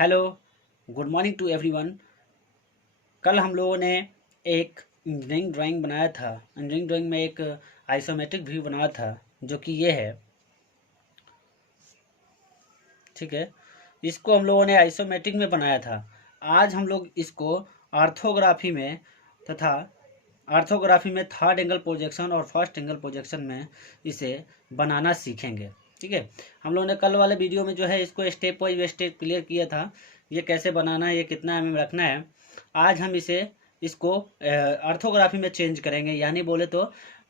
Hello, good morning to everyone. कल हम लोगों ने एक इंजीनियरिंग ड्राइंग बनाया था। इंजीनियरिंग ड्राइंग में एक आइसोमेट्रिक व्यू बनाया था, जो कि ये है। ठीक है, इसको हम लोगों ने आइसोमेट्रिक में बनाया था। आज हम लोग इसको आर्थोग्राफी में तथा आर्थोग्राफी में थर्ड एंगल प्रोजेक्शन और फर्स्ट एंगल प्रोजेक्शन में इसे बनाना सीखेंगे। ठीक है, हम लोगों ने कल वाले वीडियो में जो है इसको स्टेप बाई स्टेप क्लियर किया था, ये कैसे बनाना है, ये कितना एमएम रखना है। आज हम इसको आर्थोग्राफी में चेंज करेंगे, यानी बोले तो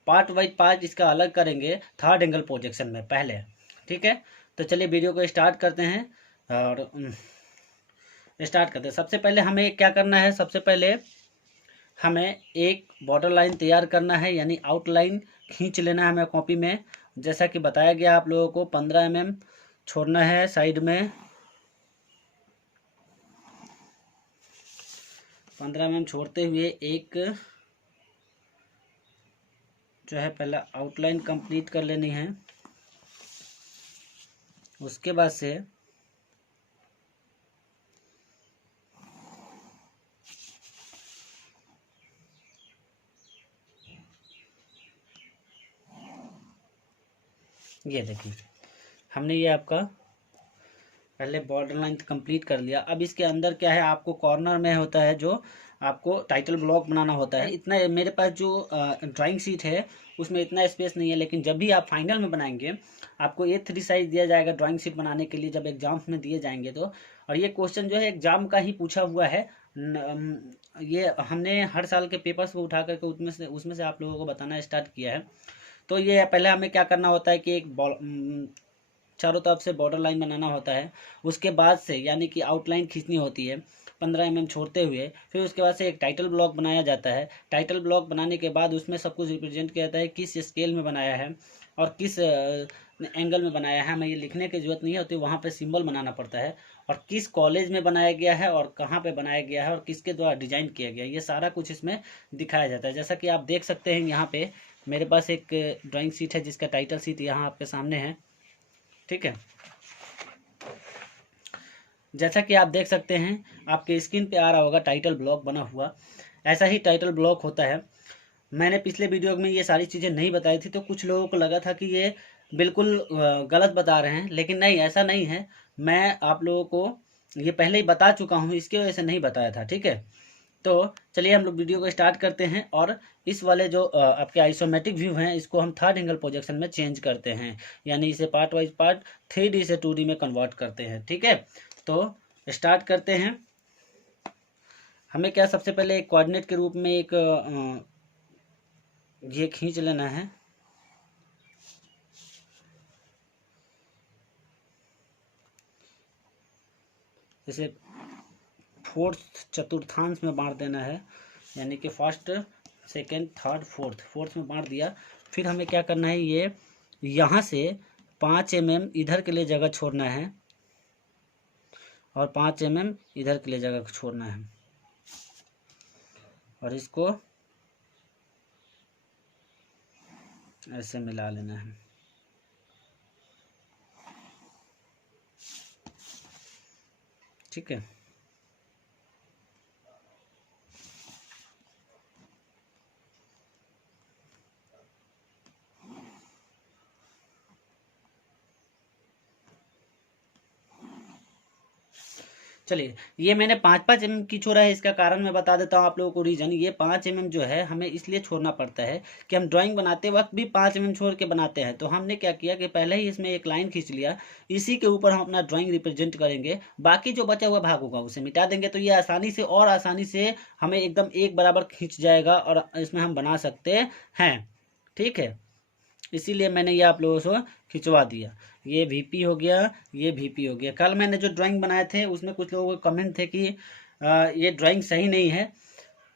पार्ट वाइज पार्ट इसका अलग करेंगे थर्ड एंगल प्रोजेक्शन में पहले। ठीक है, तो चलिए वीडियो को स्टार्ट करते हैं। और सबसे पहले हमें क्या करना है, सबसे पहले हमें एक बॉर्डर लाइन तैयार करना है, यानी आउटलाइन खींच लेना है हमें कॉपी में। जैसा कि बताया गया आप लोगों को 15 mm छोड़ना है साइड में। 15 mm छोड़ते हुए एक जो है पहला आउटलाइन कंप्लीट कर लेनी है। उसके बाद से ये देखिए, हमने ये आपका पहले बॉर्डर लाइन कंप्लीट कर लिया। अब इसके अंदर क्या है, आपको कॉर्नर में होता है जो आपको टाइटल ब्लॉक बनाना होता है। इतना मेरे पास जो ड्राइंग शीट है उसमें इतना स्पेस नहीं है, लेकिन जब भी आप फाइनल में बनाएंगे आपको A3 साइज दिया जाएगा ड्राइंग शीट बनाने के लिए, जब एग्जाम्स में दिए जाएंगे तो। और ये क्वेश्चन जो है एग्जाम का ही पूछा हुआ है। ये हमने हर साल के पेपर्स को उठा करके उसमें से आप लोगों को बताना स्टार्ट किया है। तो ये पहले हमें क्या करना होता है कि एक चारों तरफ से बॉर्डर लाइन बनाना होता है। उसके बाद से यानी कि आउटलाइन खींचनी होती है 15 mm छोड़ते हुए। फिर उसके बाद से एक टाइटल ब्लॉक बनाया जाता है। टाइटल ब्लॉक बनाने के बाद उसमें सब कुछ रिप्रेजेंट किया जाता है, किस स्केल में बनाया है और किस एंगल में बनाया है। हमें ये लिखने की जरूरत नहीं होती, वहाँ पे सिंबल बनाना पड़ता है, और किस कॉलेज में बनाया गया है और कहाँ पे बनाया गया है और किसके द्वारा डिजाइन किया गया है, ये सारा कुछ इसमें दिखाया जाता है। जैसा कि आप देख सकते हैं यहाँ पे मेरे पास एक ड्राइंग शीट है जिसका टाइटल शीट यहाँ आपके सामने है। ठीक है, जैसा कि आप देख सकते हैं आपके स्क्रीन पे आ रहा होगा टाइटल ब्लॉक बना हुआ। ऐसा ही टाइटल ब्लॉक होता है। मैंने पिछले वीडियो में ये सारी चीज़ें नहीं बताई थी, तो कुछ लोगों को लगा था कि ये बिल्कुल गलत बता रहे हैं, लेकिन नहीं, ऐसा नहीं है। मैं आप लोगों को ये पहले ही बता चुका हूँ, इसकी वजह से नहीं बताया था। ठीक है, तो चलिए हम लोग वीडियो को स्टार्ट करते हैं, और इस वाले जो आपके आइसोमेट्रिक व्यू हैं इसको हम थर्ड एंगल प्रोजेक्शन में चेंज करते हैं, यानी इसे पार्ट वाइज पार्ट 3D से 2D में कन्वर्ट करते हैं। ठीक है, तो स्टार्ट करते हैं। हमें क्या सबसे पहले एक कोऑर्डिनेट के रूप में एक ये खींच लेना है। इसे फोर्थ चतुर्थांश में बांट देना है, यानी कि फर्स्ट सेकेंड थर्ड फोर्थ में बांट दिया। फिर हमें क्या करना है, ये यहाँ से 5 mm इधर के लिए जगह छोड़ना है और 5 mm इधर के लिए जगह छोड़ना है, और इसको ऐसे मिला लेना है। ठीक है, चलिए, ये मैंने 5-5 mm की छोड़ा है। इसका कारण मैं बता देता हूँ आप लोगों को, रीजन। ये 5 mm जो है हमें इसलिए छोड़ना पड़ता है कि हम ड्राइंग बनाते वक्त भी 5 mm छोड़ के बनाते हैं। तो हमने क्या किया कि पहले ही इसमें एक लाइन खींच लिया, इसी के ऊपर हम अपना ड्राइंग रिप्रेजेंट करेंगे। बाकी जो बचा हुआ भाग होगा उसे मिटा देंगे, तो ये आसानी से और आसानी से हमें एकदम एक बराबर खींच जाएगा और इसमें हम बना सकते हैं। ठीक है, इसीलिए मैंने ये आप लोगों से खिंचवा दिया। ये VP हो गया, ये VP हो गया। कल मैंने जो ड्राइंग बनाए थे उसमें कुछ लोगों के कमेंट थे कि ये ड्राइंग सही नहीं है,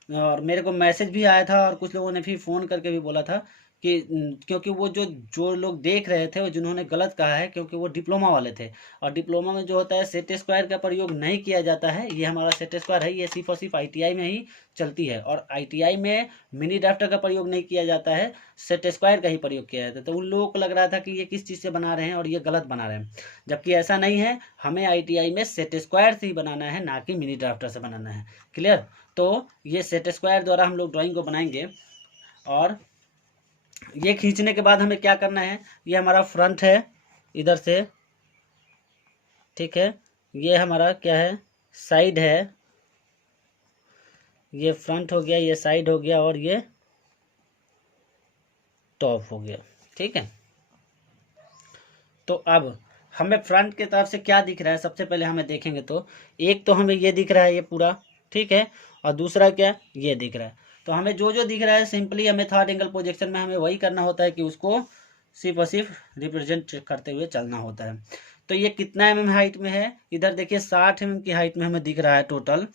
और मेरे को मैसेज भी आया था, और कुछ लोगों ने फिर फ़ोन करके भी बोला था कि क्योंकि वो जो जो लोग देख रहे थे वो जिन्होंने गलत कहा है, क्योंकि वो डिप्लोमा वाले थे, और डिप्लोमा में जो होता है सेट स्क्वायर का प्रयोग नहीं किया जाता है। ये हमारा सेट स्क्वायर है, ये सिर्फ और सिर्फ आईटीआई में ही चलती है, और आईटीआई में मिनी ड्राफ्टर का प्रयोग नहीं किया जाता है, सेट स्क्वायर का ही प्रयोग किया जाता है। तो उन लोगों को लग रहा था कि ये किस चीज़ से बना रहे हैं और ये गलत बना रहे हैं, जबकि ऐसा नहीं है। हमें आईटीआई में सेट स्क्वायर से ही बनाना है, ना कि मिनी ड्राफ्टर से बनाना है। क्लियर? तो ये सेट स्क्वायर द्वारा हम लोग ड्राइंग को बनाएंगे, और ये खींचने के बाद हमें क्या करना है, ये हमारा फ्रंट है इधर से, ठीक है, ये हमारा क्या है, साइड है, ये फ्रंट हो गया, ये साइड हो गया, और ये टॉप हो गया। ठीक है, तो अब हमें फ्रंट की तरफ से क्या दिख रहा है, सबसे पहले हमें देखेंगे तो एक तो हमें ये दिख रहा है, ये पूरा, ठीक है, और दूसरा क्या, ये दिख रहा है। तो हमें जो जो दिख रहा है सिंपली हमें थर्ड एंगल प्रोजेक्शन में हमें वही करना होता है कि उसको सिर्फ और सिर्फ रिप्रेजेंट करते हुए चलना होता है। तो ये कितना mm हाइट में है, इधर देखिए 60 mm की हाइट में हमें दिख रहा है टोटल,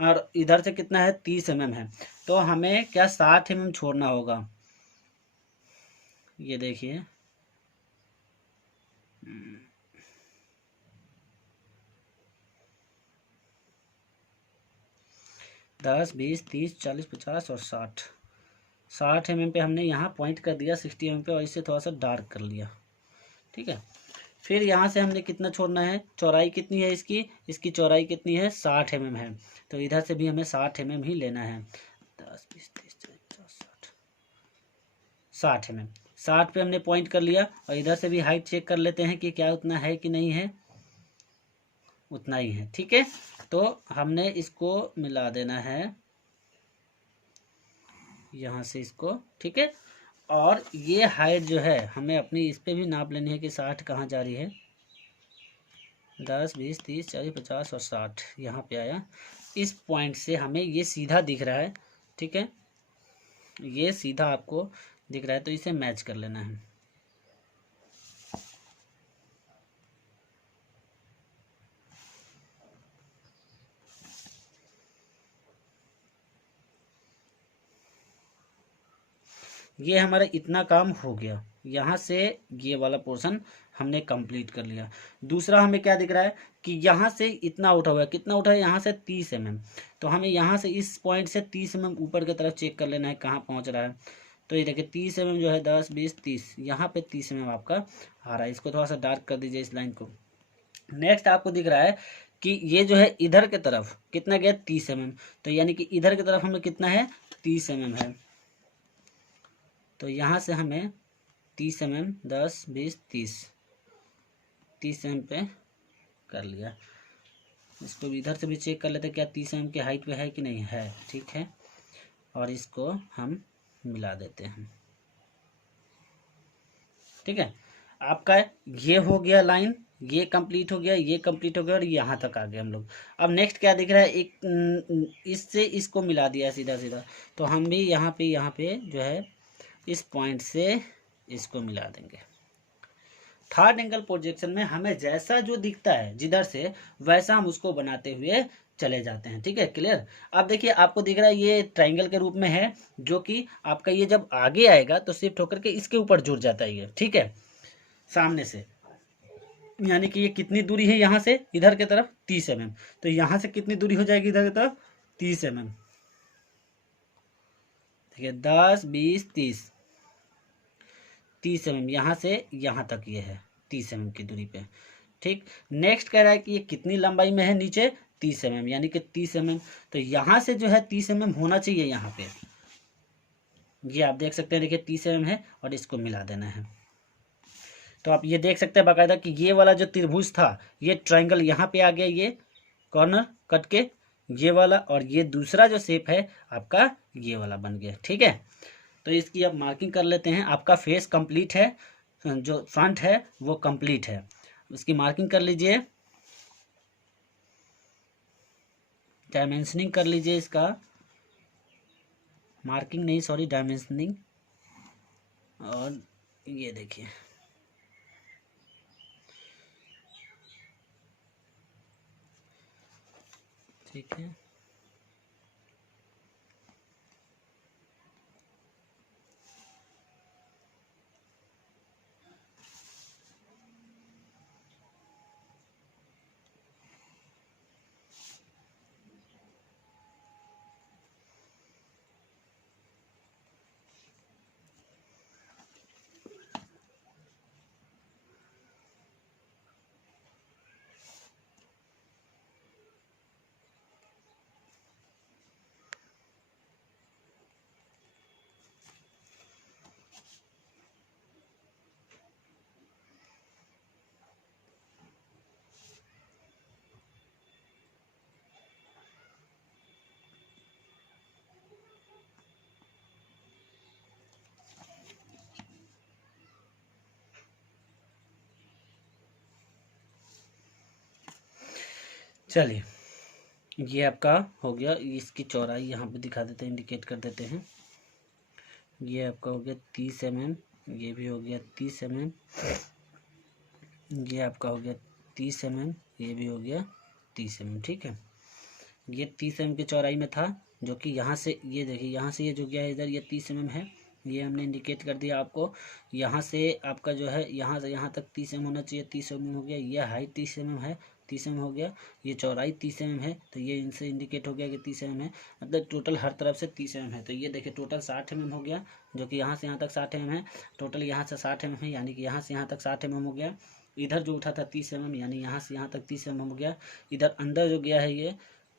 और इधर से कितना है, 30 mm है। तो हमें क्या 60 mm छोड़ना होगा, ये देखिए, 10, 20, 30, 40, 50 और 60 mm पे हमने यहाँ पॉइंट कर दिया, 60 mm पे, और इसे थोड़ा सा डार्क कर लिया। ठीक है, फिर यहाँ से हमने कितना छोड़ना है, चौड़ाई कितनी है इसकी, इसकी चौड़ाई कितनी है, 60 mm है। तो इधर से भी हमें 60 mm ही लेना है, 10, 20, 30, 40, 50, 60 mm। 60 पे हमने पॉइंट कर लिया, और इधर से भी हाइट चेक कर लेते हैं कि क्या उतना है कि नहीं है, उतना ही है। ठीक है, तो हमने इसको मिला देना है यहाँ से इसको, ठीक है, और ये हाइट जो है हमें अपनी इस पे भी नाप लेनी है कि 60 कहाँ जा रही है, 10, 20, 30, 40, 50 और 60 यहाँ पे आया। इस पॉइंट से हमें ये सीधा दिख रहा है, ठीक है, ये सीधा आपको दिख रहा है, तो इसे मैच कर लेना है। ये हमारा इतना काम हो गया, यहाँ से ये वाला पोर्शन हमने कंप्लीट कर लिया। दूसरा हमें क्या दिख रहा है कि यहाँ से इतना उठा हुआ है, कितना उठा है, यहाँ से 30 mm। तो हमें यहाँ से इस पॉइंट से 30 mm ऊपर की तरफ चेक कर लेना है कहाँ पहुँच रहा है। तो ये देखिए 30 mm जो है, 10, 20, 30, यहाँ पे 30 mm आपका आ रहा है। इसको थोड़ा सा डार्क कर दीजिए इस लाइन को। नेक्स्ट आपको दिख रहा है कि ये जो है इधर की तरफ कितना गया, 30 mm। तो यानी कि इधर की तरफ हमें कितना है, 30 mm है। तो यहाँ से हमें 30 mm, 10, 20, 30 mm पे कर लिया। इसको इधर से भी चेक कर लेते हैं क्या 30 mm की हाइट पे है कि नहीं है, ठीक है, और इसको हम मिला देते हैं। ठीक है, आपका ये हो गया लाइन, ये कंप्लीट हो गया, ये कंप्लीट हो गया, और यहाँ तक आ गए हम लोग। अब नेक्स्ट क्या दिख रहा है, एक इससे इसको मिला दिया सीधा सीधा, तो हम भी यहाँ पे जो है इस पॉइंट से इसको मिला देंगे। थर्ड एंगल प्रोजेक्शन में हमें जैसा जो दिखता है जिधर से, वैसा हम उसको बनाते हुए चले जाते हैं। ठीक है, क्लियर? अब देखिए आपको दिख रहा है ये ट्राइंगल के रूप में है, जो कि आपका ये जब आगे आएगा तो शिफ्ट होकर के इसके ऊपर जुड़ जाता है ये, ठीक है, सामने से। यानी कि ये कितनी दूरी है यहाँ से इधर की तरफ, 30 mm। तो यहाँ से कितनी दूरी हो जाएगी इधर की तरफ, 30 mm। ठीक है, 10, 20, 30 mm यहाँ से यहाँ तक ये है, 30 mm की दूरी पे। ठीक, नेक्स्ट कह रहा है कि ये कितनी लंबाई में है नीचे, 30 mm, यानी कि 30 mm। तो यहाँ से जो है 30 mm होना चाहिए यहाँ पे, ये आप देख सकते हैं, देखिए 30 mm है, और इसको मिला देना है। तो आप ये देख सकते हैं बाकायदा कि ये वाला जो त्रिभुज था, ये ट्रायंगल यहाँ पे आ गया, ये कॉर्नर कट के ये वाला, और ये दूसरा जो शेप है आपका ये वाला बन गया। ठीक है, तो इसकी अब मार्किंग कर लेते हैं। आपका फेस कंप्लीट है, जो फ्रंट है वो कंप्लीट है, इसकी मार्किंग कर लीजिए, डायमेंशनिंग कर लीजिए, इसका मार्किंग नहीं, सॉरी, डायमेंशनिंग। और ये देखिए, ठीक है, चलिए, ये आपका हो गया। इसकी चौड़ाई यहाँ पे दिखा देते हैं, इंडिकेट कर देते हैं। ये आपका हो गया 30 mm, ये भी हो गया 30 mm, ये आपका हो गया 30 mm, ये भी हो गया 30 mm। ठीक है, ये 30 mm की चौड़ाई में था, जो कि यहाँ से ये देखिए, यहाँ से ये जो गया है इधर, ये 30 mm है। ये हमने इंडिकेट कर दिया आपको। यहाँ से आपका जो है, यहाँ से यहाँ तक 30 mm होना चाहिए, 30 mm हो गया। ये हाइट 30 mm है, 30 mm हो गया। ये चौड़ाई 30 mm है, तो ये इनसे इंडिकेट हो गया कि 30 mm है। मतलब टोटल हर तरफ से 30 mm है। तो ये देखिए टोटल 60 mm हो गया, जो कि यहाँ से यहाँ तक 60 mm है। टोटल यहाँ से 60 mm है, यानी कि यहाँ से यहाँ तक 60 mm हो गया। इधर जो उठा था 30 mm, यानी यहाँ से यहाँ तक 30 mm हो गया। इधर अंदर जो गया है ये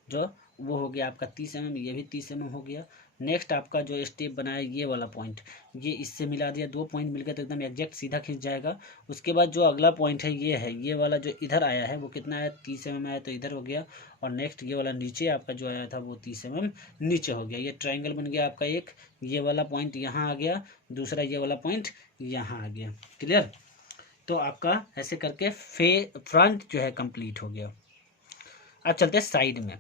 जो, वो हो गया आपका 30 mm, ये भी 30 mm हो गया। नेक्स्ट आपका जो स्टेप बनाया ये वाला पॉइंट, ये इससे मिला दिया, 2 पॉइंट मिल गए तो एकदम एग्जैक्ट सीधा खींच जाएगा। उसके बाद जो अगला पॉइंट है, ये वाला जो इधर आया है वो कितना आया, 30 mm आया, तो इधर हो गया। और नेक्स्ट ये वाला नीचे आपका जो आया था वो 30 mm नीचे हो गया। ये ट्राइंगल बन गया आपका एक। ये वाला पॉइंट यहाँ आ गया, दूसरा ये वाला पॉइंट यहाँ आ गया। क्लियर? तो आपका ऐसे करके फ्रंट जो है कंप्लीट हो गया। अब चलते हैं साइड में।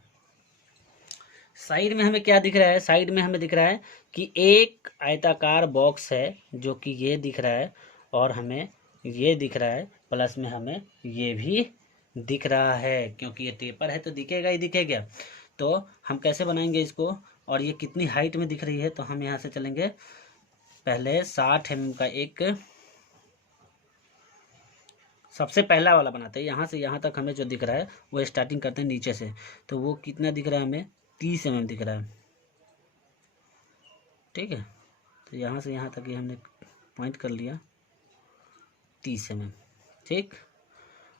साइड में हमें क्या दिख रहा है? साइड में हमें दिख रहा है कि एक आयताकार बॉक्स है, जो कि ये दिख रहा है, और हमें ये दिख रहा है, प्लस में हमें ये भी दिख रहा है, क्योंकि ये टेपर है तो दिखेगा ही दिखेगा। तो हम कैसे बनाएंगे इसको, और ये कितनी हाइट में दिख रही है, तो हम यहाँ से चलेंगे। पहले 60 mm का एक सबसे पहला वाला बनाते हैं। यहाँ से यहाँ तक हमें जो दिख रहा है वो स्टार्टिंग करते हैं नीचे से। तो वो कितना दिख रहा है हमें, 30 mm दिख रहा है। ठीक है, तो यहाँ से यहाँ तक ये हमने पॉइंट कर लिया 30 mm। ठीक,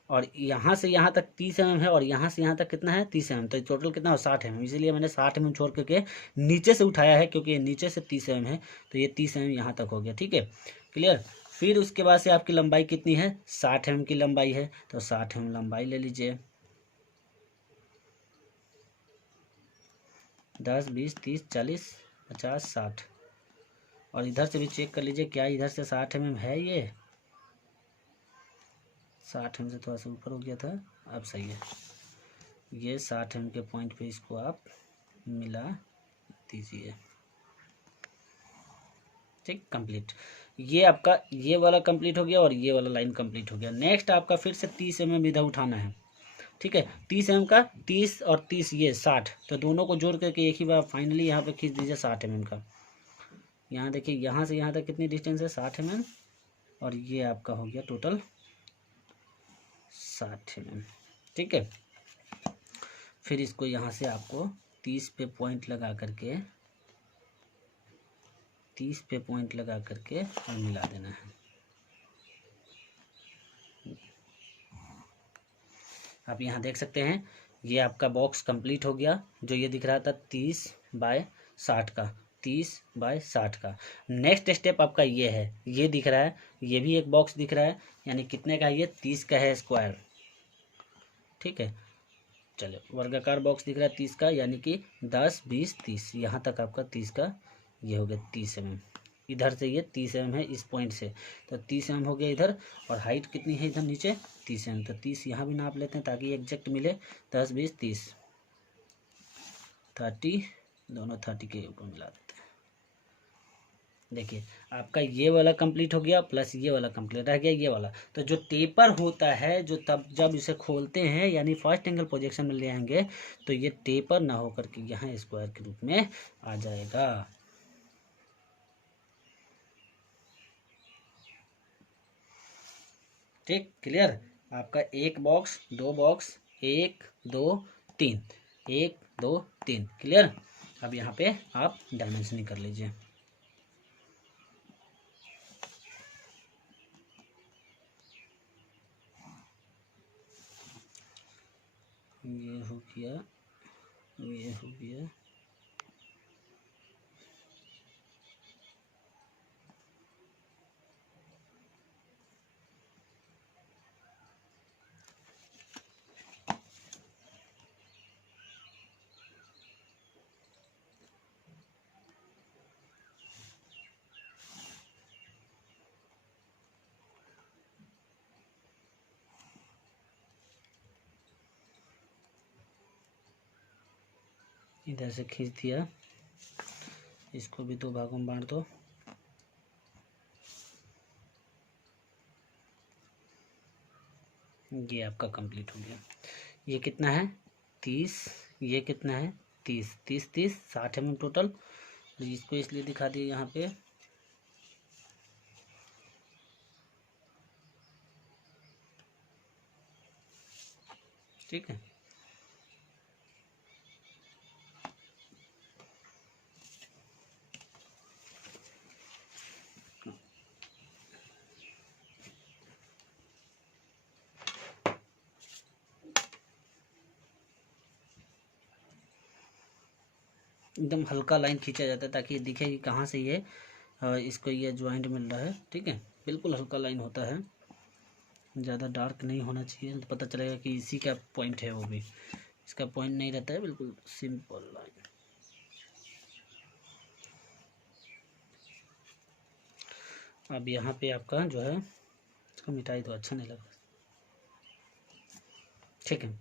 और यहाँ से यहाँ तक 30 mm है, और यहाँ से यहाँ तक कितना है, 30 mm। तो टोटल कितना हो, 60 mm। इसीलिए मैंने 60 mm छोड़ करके नीचे से उठाया है, क्योंकि ये नीचे से 30 mm है, तो ये 30 mm यहाँ तक हो गया। ठीक है, क्लियर? फिर उसके बाद से आपकी लंबाई कितनी है, 60 mm की लंबाई है, तो 60 mm लंबाई ले लीजिए। 10, 20, 30, 40, 50, 60। और इधर से भी चेक कर लीजिए, क्या इधर से 60 mm है? ये 60 mm से थोड़ा सा ऊपर हो गया था, अब सही है। ये 60 mm के पॉइंट पे इसको आप मिला दीजिए। ठीक, कंप्लीट। ये आपका ये वाला कंप्लीट हो गया, और ये वाला लाइन कंप्लीट हो गया। नेक्स्ट आपका फिर से 30 mm इधर उठाना है। ठीक है, 30 mm का 30 और 30 ये 60, तो दोनों को जोड़ करके एक ही बार फाइनली यहाँ पे खींच दीजिए 60 mm का। यहाँ देखिए, यहाँ से यहाँ तक कितनी डिस्टेंस है, 60 mm, और ये आपका हो गया टोटल 60 mm। ठीक है, फिर इसको यहाँ से आपको 30 पे पॉइंट लगा करके, 30 पे पॉइंट लगा करके और मिला देना है। आप यहाँ देख सकते हैं, ये आपका बॉक्स कंप्लीट हो गया। जो ये दिख रहा था 30 बाय 60 का, 30 बाय 60 का। नेक्स्ट स्टेप आपका ये है, ये दिख रहा है, ये भी एक बॉक्स दिख रहा है, यानी कितने का, ये 30 का है स्क्वायर। ठीक है, चलो, वर्गाकार बॉक्स दिख रहा है 30 का, यानी कि 10, 20, 30, यहाँ तक आपका 30 का ये हो गया 30 mm। इधर से ये 30 mm है, इस पॉइंट से, तो 30 mm हो गया इधर। और हाइट कितनी है इधर नीचे, 30 mm, तो 30 यहाँ भी नाप लेते हैं ताकि एग्जैक्ट मिले। 10, 20, 30, 30, दोनों 30 के ऊपर मिला देते हैं। देखिए, आपका ये वाला कंप्लीट हो गया, प्लस ये वाला कंप्लीट रह गया, ये वाला। तो जो टेपर होता है, जो तब जब इसे खोलते हैं, यानी फर्स्ट एंगल प्रोजेक्शन में ले आएंगे, तो ये टेपर ना होकर के यहाँ स्क्वायर के रूप में आ जाएगा। ठीक, क्लियर? आपका एक बॉक्स, दो बॉक्स, 1, 2, 3, 1, 2, 3, क्लियर? अब यहाँ पे आप डायमेंशनिंग कर लीजिए। ये हो गया, ये हो गया, इधर से खींच दिया, इसको भी 2 भागों में बांट दो। ये आपका कंप्लीट हो गया। ये कितना है 30, ये कितना है 30, 30 30 60 mm टोटल। तो इसको इसलिए दिखा दिए यहाँ पे, ठीक है। एकदम हल्का लाइन खींचा जाता है ताकि दिखे कि कहाँ से ये इसको ये ज्वाइंट मिल रहा है, ठीक है। बिल्कुल हल्का लाइन होता है, ज़्यादा डार्क नहीं होना चाहिए, तो पता चलेगा कि इसी का पॉइंट है, वो भी इसका पॉइंट नहीं रहता है, बिल्कुल सिंपल लाइन। अब यहाँ पे आपका जो है, इसको मिटाई तो अच्छा नहीं लगा, ठीक है।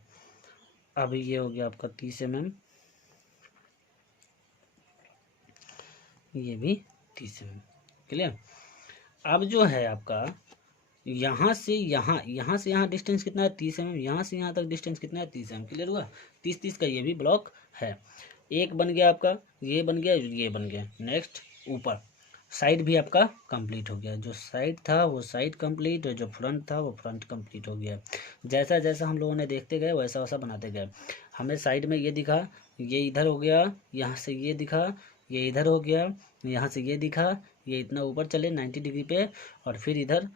अब ये हो गया आपका 30 mm, ये भी 30 mm, क्लियर। अब जो है आपका यहाँ से यहाँ डिस्टेंस कितना है 30 mm, यहाँ से यहाँ तक डिस्टेंस कितना है 30 mm, क्लियर हुआ। 30 30 का ये भी ब्लॉक है। एक बन गया आपका, ये बन गया, ये बन गया। नेक्स्ट ऊपर साइड भी आपका कंप्लीट हो गया, जो साइड था वो साइड कंप्लीट, और जो फ्रंट था वो फ्रंट कंप्लीट हो गया। जैसा जैसा हम लोगों ने देखते गए वैसा वैसा बनाते गए। हमें साइड में ये दिखा, ये इधर हो गया, यहाँ से ये दिखा, ये इधर हो गया, यहाँ से ये दिखा, ये इतना ऊपर चले 90 डिग्री पे, और फिर इधर,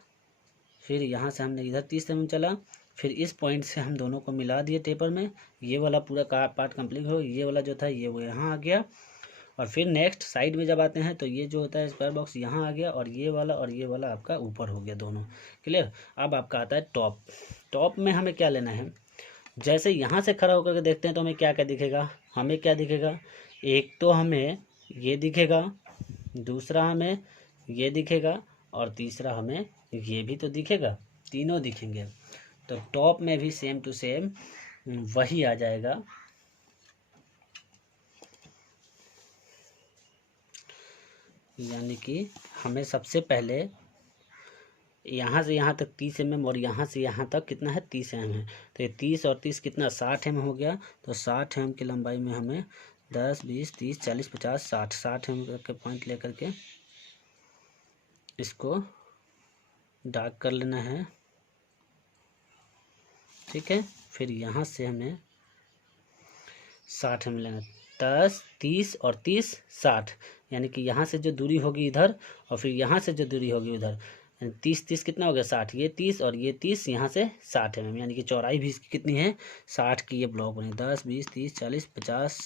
फिर यहाँ से हमने इधर 30 mm चला, फिर इस पॉइंट से हम दोनों को मिला दिए टेपर में। ये वाला पूरा का पार्ट कंप्लीट हो, ये वाला जो था ये वो यहाँ आ गया। और फिर नेक्स्ट साइड में जब आते हैं तो ये जो होता है स्क्वायर बॉक्स यहाँ आ गया, और ये वाला आपका ऊपर हो गया, दोनों क्लियर। अब आपका आता है टॉप। टॉप में हमें क्या लेना है, जैसे यहाँ से खड़ा होकर के देखते हैं तो हमें क्या क्या दिखेगा, हमें क्या दिखेगा, एक तो हमें ये दिखेगा, दूसरा हमें ये दिखेगा, और तीसरा हमें ये भी तो दिखेगा, तीनों दिखेंगे। तो टॉप में भी सेम टू सेम वही आ जाएगा। यानी कि हमें सबसे पहले यहाँ से यहाँ तक 30 mm, और यहाँ से यहाँ तक कितना है 30 mm है। तो ये 30 और 30 कितना 60 mm हो गया। तो 60 mm की लंबाई में हमें 10 20 30 40 50 60 mm के पॉइंट लेकर के इसको डार्क कर लेना है, ठीक है। फिर यहाँ से हमें 60 mm लेना, 10 30 और 30 60, यानी कि यहाँ से जो दूरी होगी इधर, और फिर यहाँ से जो दूरी होगी उधर, 30 30 कितना हो गया 60, ये 30 और ये 30, यहाँ से 60 mm, यानी कि चौड़ाई भी इसकी कितनी है 60 की। ये ब्लॉक बनी 10 20 30 40 50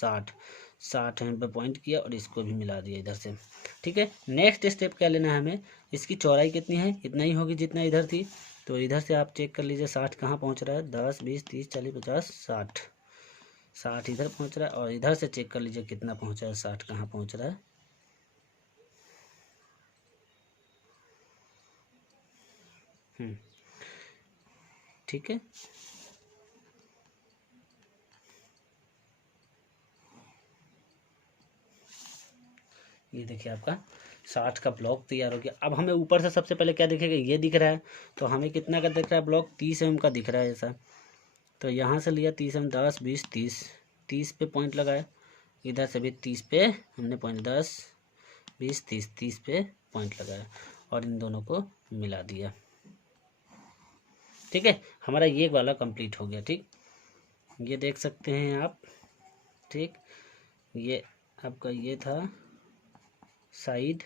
60 mm पे पॉइंट किया, और इसको भी मिला दिया इधर से, ठीक है। नेक्स्ट स्टेप क्या लेना है हमें, इसकी चौड़ाई कितनी है, इतना ही होगी जितना इधर थी। तो इधर से आप चेक कर लीजिए 60 कहाँ पहुँच रहा है, 10 20 30 40 50 60 इधर पहुँच रहा है, और इधर से चेक कर लीजिए कितना पहुँचा है, 60 कहाँ पहुँच रहा है। ठीक है, ये देखिए आपका 60 का ब्लॉक तैयार हो गया। अब हमें ऊपर से सबसे पहले क्या दिखेगा, ये दिख रहा है। तो हमें कितना का दिख रहा है ब्लॉक, 30 mm का दिख रहा है ऐसा। तो यहाँ से लिया 30 mm, 10 20 30, 30 पे पॉइंट लगाया, इधर से भी 30 पे हमने पॉइंट, 10 20 30, 30 पे पॉइंट लगाया, और इन दोनों को मिला दिया, ठीक है। हमारा ये वाला कंप्लीट हो गया, ठीक। ये देख सकते हैं आप, ठीक। ये आपका ये था साइड।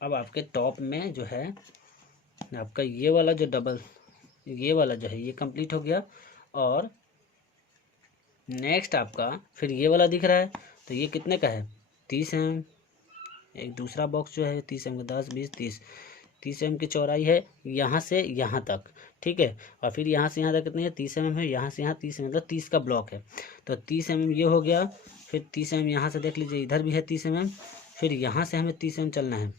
अब आपके टॉप में जो है आपका ये वाला जो डबल, ये वाला जो है ये कंप्लीट हो गया। और नेक्स्ट आपका फिर ये वाला दिख रहा है, तो ये कितने का है 30 mm। एक दूसरा बॉक्स जो है 30 mm का, 10 20 30 mm की चौड़ाई है यहाँ से यहाँ तक, ठीक है। और फिर यहाँ से यहाँ तक कितनी है 30 mm है, यहाँ से यहाँ 30 mm, मतलब 30 का ब्लॉक है। तो 30 mm ये हो गया। फिर 30 mm यहाँ से देख लीजिए, इधर भी है 30 mm। फिर यहाँ से हमें 30 mm चलना है,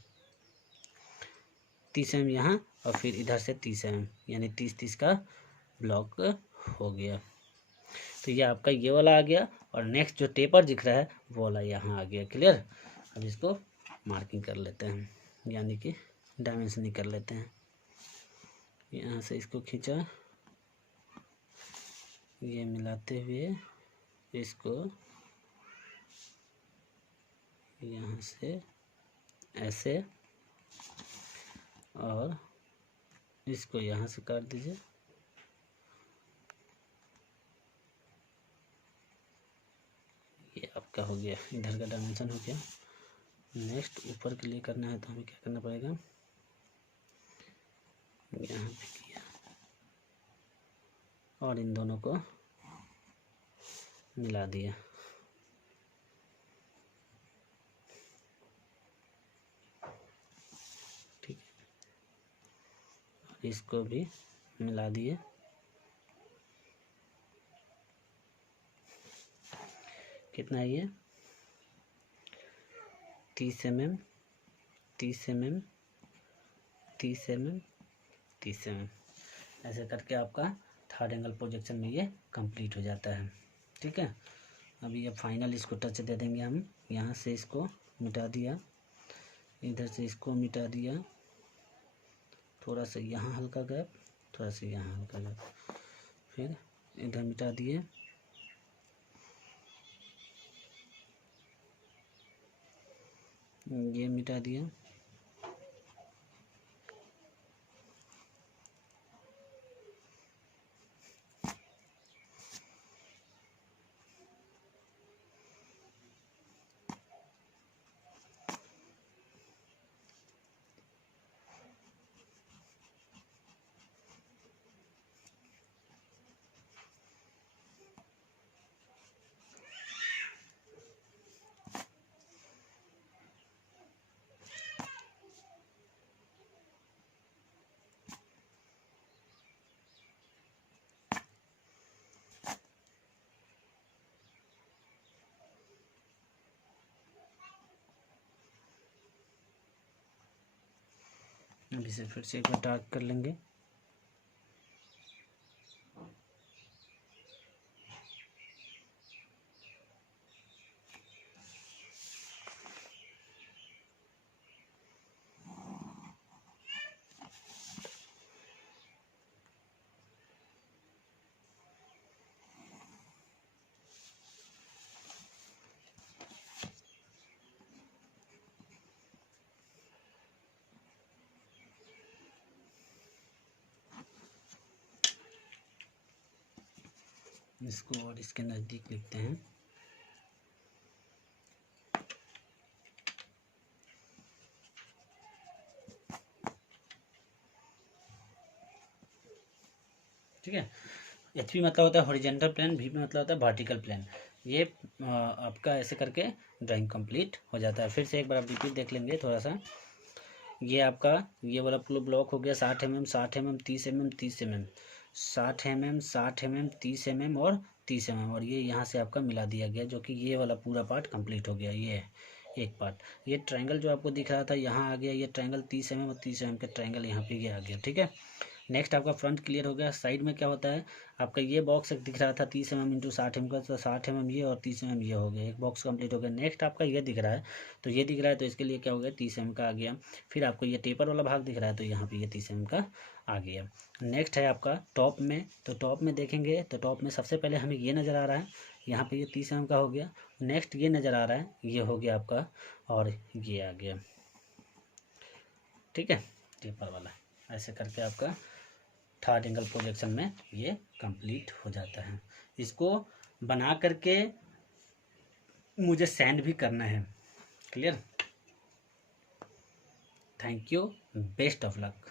30 mm यहाँ, और फिर इधर से 30 mm, यानी 30 30 का ब्लॉक हो गया। तो ये आपका ये वाला आ गया, और नेक्स्ट जो टेपर दिख रहा है वो वाला यहाँ आ गया। क्लियर। अब इसको मार्किंग कर लेते हैं, यानी कि डायमेंशनिंग कर लेते हैं। यहाँ से इसको खींचा, ये मिलाते हुए इसको यहाँ से ऐसे, और इसको यहाँ से काट दीजिए। ये आपका हो गया, इधर का डायमेंशन हो गया। नेक्स्ट ऊपर के लिए करना है तो हमें क्या करना पड़ेगा, यहाँ पे किया और इन दोनों को मिला दिया। ठीक है, इसको भी मिला दिए। कितना है ये, 30 mm, 30 mm, 30 mm, 30 mm। ऐसे करके आपका थर्ड एंगल प्रोजेक्शन में ये कंप्लीट हो जाता है। ठीक है, अभी अब फाइनल इसको टच दे देंगे हम। यहाँ से इसको मिटा दिया, इधर से इसको मिटा दिया, थोड़ा सा यहाँ हल्का गैप, थोड़ा सा यहाँ हल्का गैप, फिर इधर मिटा दिए, ये मिटा दिया, अब इसे फिर से एक बार डार्क कर लेंगे। इसको और इसके नज़दीक लिखते हैं। ठीक है, एच पी मतलब होता है हॉरिजेंटल प्लेन, वी मतलब होता है वर्टिकल प्लेन। ये आपका ऐसे करके ड्राइंग कंप्लीट हो जाता है। फिर से एक बार आप रिपीट देख लेंगे थोड़ा सा। ये आपका ये वाला पूरा ब्लॉक हो गया 60 mm, 60 mm, 30 mm, 30 mm, 60 mm, 60 mm, 30 mm और 30 mm, और ये यहाँ से आपका मिला दिया गया, जो कि ये वाला पूरा पार्ट कंप्लीट हो गया। ये एक पार्ट, ये ट्रायंगल जो आपको दिख रहा था यहाँ आ गया, ये ट्रायंगल 30 mm और 30 mm का ट्रायंगल यहाँ पे ये आ गया। ठीक है, नेक्स्ट आपका फ्रंट क्लियर हो गया। साइड में क्या होता है, आपका ये बॉक्स दिख रहा था 30 mm इंटू 60 mm का, तो 60 mm ये और 30 mm ये हो गया, एक बॉक्स कंप्लीट हो गया। नेक्स्ट आपका ये दिख रहा है, तो ये दिख रहा है, तो इसके लिए क्या हो गया, 30 mm का आ गया। फिर आपको ये टेपर वाला भाग दिख रहा है, तो यहाँ पे ये 30 mm का आ गया। नेक्स्ट है आपका टॉप में, तो टॉप में देखेंगे तो टॉप में सबसे पहले हमें ये नज़र आ रहा है, यहाँ पे ये 30 mm का हो गया। नेक्स्ट ये नज़र आ रहा है, ये हो गया आपका, और ये आ गया। ठीक है, टेपर वाला। ऐसे करके आपका थर्ड एंगल प्रोजेक्शन में ये कंप्लीट हो जाता है। इसको बना करके मुझे सेंड भी करना है। Clear, thank you, best of luck.